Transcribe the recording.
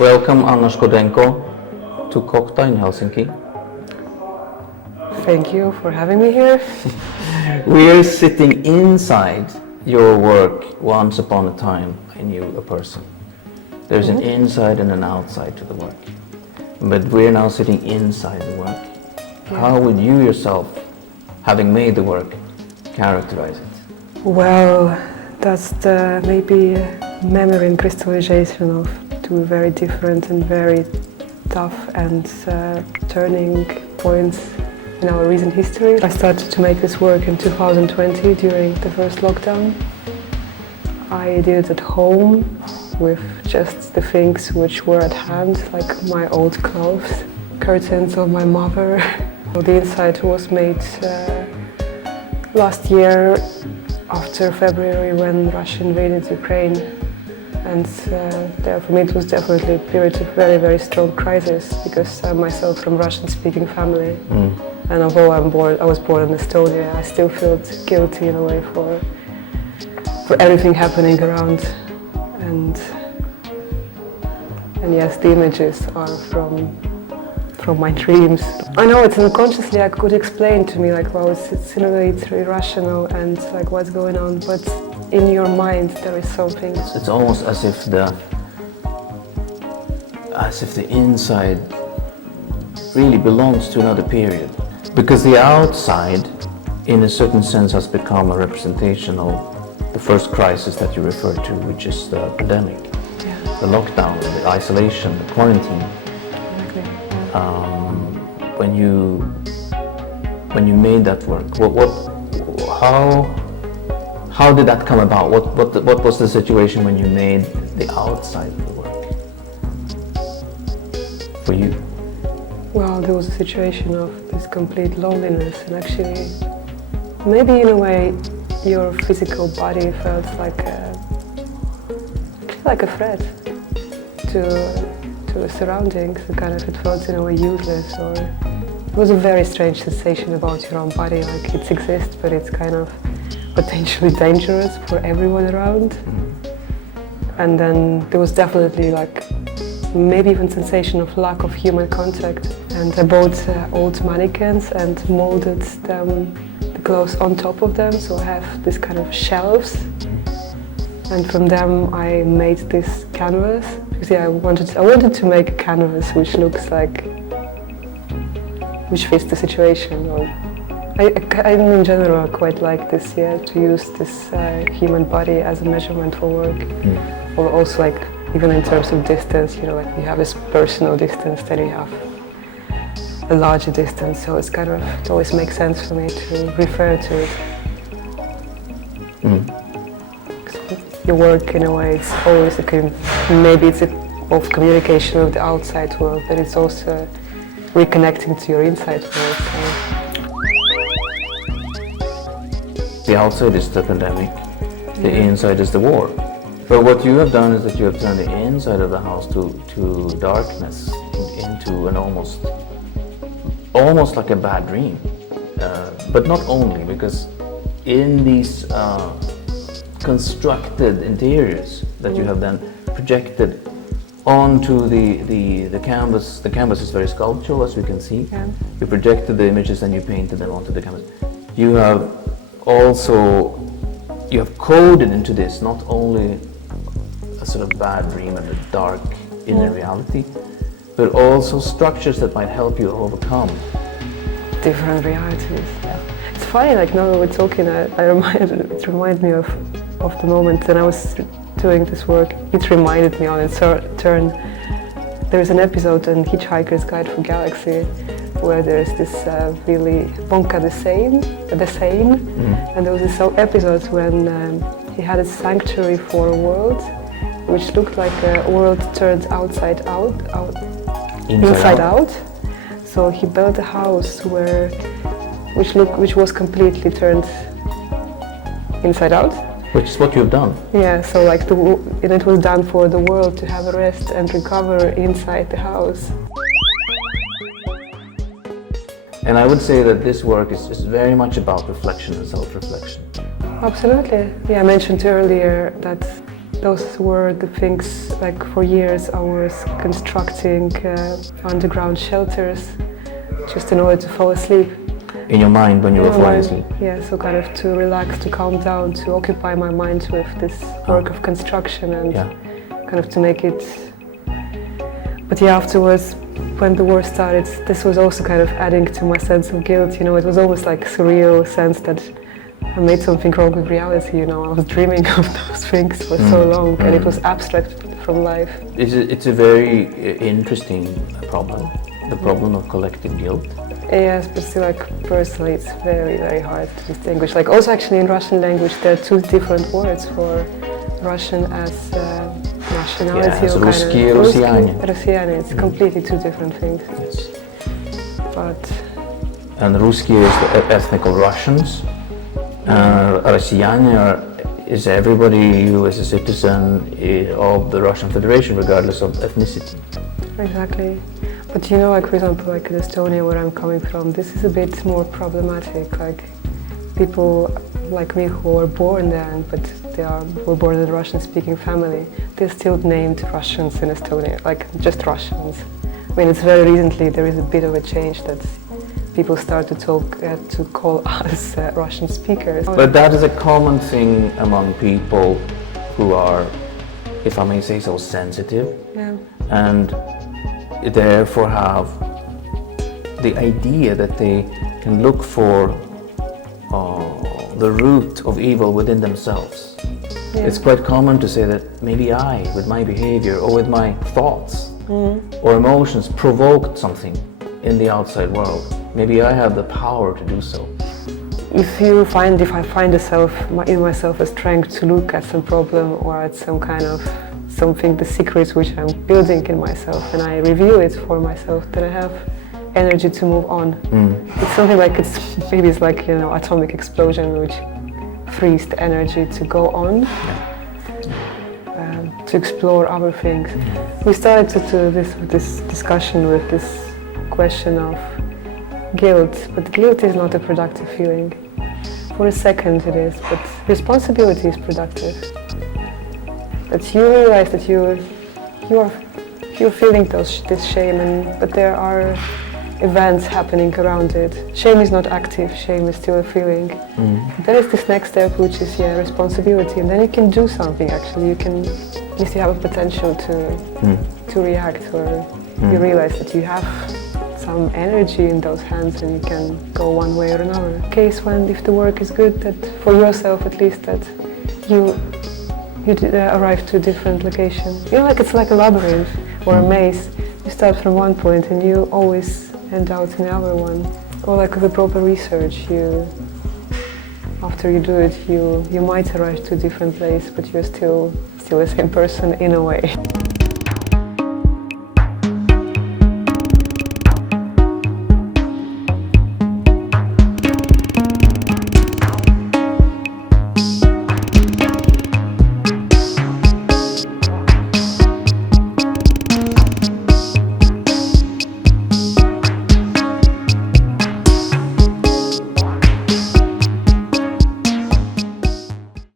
Welcome, Anna Shkodenko, to Kokta in Helsinki. Thank you for having me here. We are sitting inside your work. Once upon a time, I knew a person. There's an inside and an outside to the work. But we're now sitting inside the work. Yeah. How would you yourself, having made the work, characterize it? Well, that's the maybe memory and crystallization of two very different and very tough and turning points in our recent history. I started to make this work in 2020 during the first lockdown. I did it at home with just the things which were at hand, like my old clothes, curtains of my mother. The inside was made last year after February when Russia invaded Ukraine. And there for me it was definitely a period of very, very strong crisis because I'm myself from Russian-speaking family. And although I was born in Estonia, I still felt guilty in a way for everything happening around. And yes, the images are from my dreams. I know it's unconsciously I could explain to me like, well, it's in a way it's irrational and like what's going on, but in your mind there is something. It's almost as if the inside really belongs to another period. Because the outside, in a certain sense, has become a representation of the first crisis that you referred to, which is the pandemic, the lockdown, the isolation, the quarantine. Exactly. When you made that work, how did that come about? What was the situation when you made the outside of the work for you? Well, there was a situation of this complete loneliness, and actually, maybe in a way, your physical body felt like a threat to the surroundings. Kind of, it felt in a way useless, or it was a very strange sensation about your own body. Like it exists, but it's kind of potentially dangerous for everyone around. And then there was definitely like maybe even sensation of lack of human contact. And I bought old mannequins and molded them, the clothes on top of them, so I have this kind of shelves. And from them I made this canvas. Because I wanted to make a canvas which looks like, which fits the situation. Or I in general quite like this, to use this human body as a measurement for work. Or also like, even in terms of distance, like you have this personal distance, then you have a larger distance, so it's kind of, it always makes sense for me to refer to it. Your work in a way is always maybe it's of communication with the outside world, but it's also reconnecting to your inside world. The outside is the pandemic, the inside is the war. But what you have done is that you have turned the inside of the house to darkness, into an almost like a bad dream. But not only, because in these constructed interiors that you have then projected onto the canvas. The canvas is very sculptural, as we can see. You projected the images and you painted them onto the canvas. You have coded into this not only a sort of bad dream and a dark inner reality, but also structures that might help you overcome different realities. It's funny, like now we're talking, it reminded me of the moment when I was doing this work. It reminded me on its turn. There's an episode in Hitchhiker's Guide for Galaxy where there's this really Wonka the Sane, and there was this episode when he had a sanctuary for a world which looked like a world turned inside out. So he built a house which was completely turned inside out. Which is what you've done. Yeah, so like and it was done for the world to have a rest and recover inside the house. And I would say that this work is very much about reflection and self-reflection. Absolutely. Yeah, I mentioned earlier that those were the things, like for years I was constructing underground shelters just in order to fall asleep. In your mind when you were falling asleep? Yeah, so kind of to relax, to calm down, to occupy my mind with this work of construction and kind of to make it. But yeah, afterwards, when the war started, this was also kind of adding to my sense of guilt. You know, it was almost like a surreal sense that I made something wrong with reality. You know, I was dreaming of those things for so long, and it was abstract from life. It's a very interesting problem, the problem of collective guilt. Yes, but still, like, personally, it's very, very hard to distinguish. Like, also actually in Russian language, there are two different words for Russian as nationality. Yeah, so or Ruski, kind of Rusiane. Rusiane, it's completely two different things. Yes. But And Ruski is the ethnical Russians. Россияне is everybody who is a citizen of the Russian Federation, regardless of ethnicity. exactly. But you know, like for example, like in Estonia, where I'm coming from, this is a bit more problematic. Like people like me who were born there, but were born in a Russian-speaking family, they're still named Russians in Estonia, like just Russians. I mean, it's very recently there is a bit of a change that people start to talk to call us Russian speakers. But that is a common thing among people who are, if I may say so, sensitive. Yeah. And therefore have the idea that they can look for the root of evil within themselves. Yeah. It's quite common to say that maybe I, with my behavior or with my thoughts or emotions, provoked something in the outside world. Maybe I have the power to do so. If I find in myself a strength to look at some problem or at some kind of something, the secrets which I'm building in myself, and I reveal it for myself, then I have energy to move on. It's something like maybe it's like, you know, atomic explosion which frees the energy to go on, to explore other things. We started this discussion with this question of guilt, but guilt is not a productive feeling. For a second it is, but responsibility is productive. That you realize that you're feeling this shame, but there are events happening around it. Shame is not active, shame is still a feeling. Then it's this next step, which is responsibility, and then you can do something. Actually, you still have a potential to react, or you realize that you have some energy in those hands, and you can go one way or another. Case when, if the work is good, that for yourself at least, that you arrive to a different location. You know, like it's like a labyrinth or a maze. You start from one point and you always end out in another one. Or like with the proper research, after you do it, you might arrive to a different place, but you're still the same person in a way.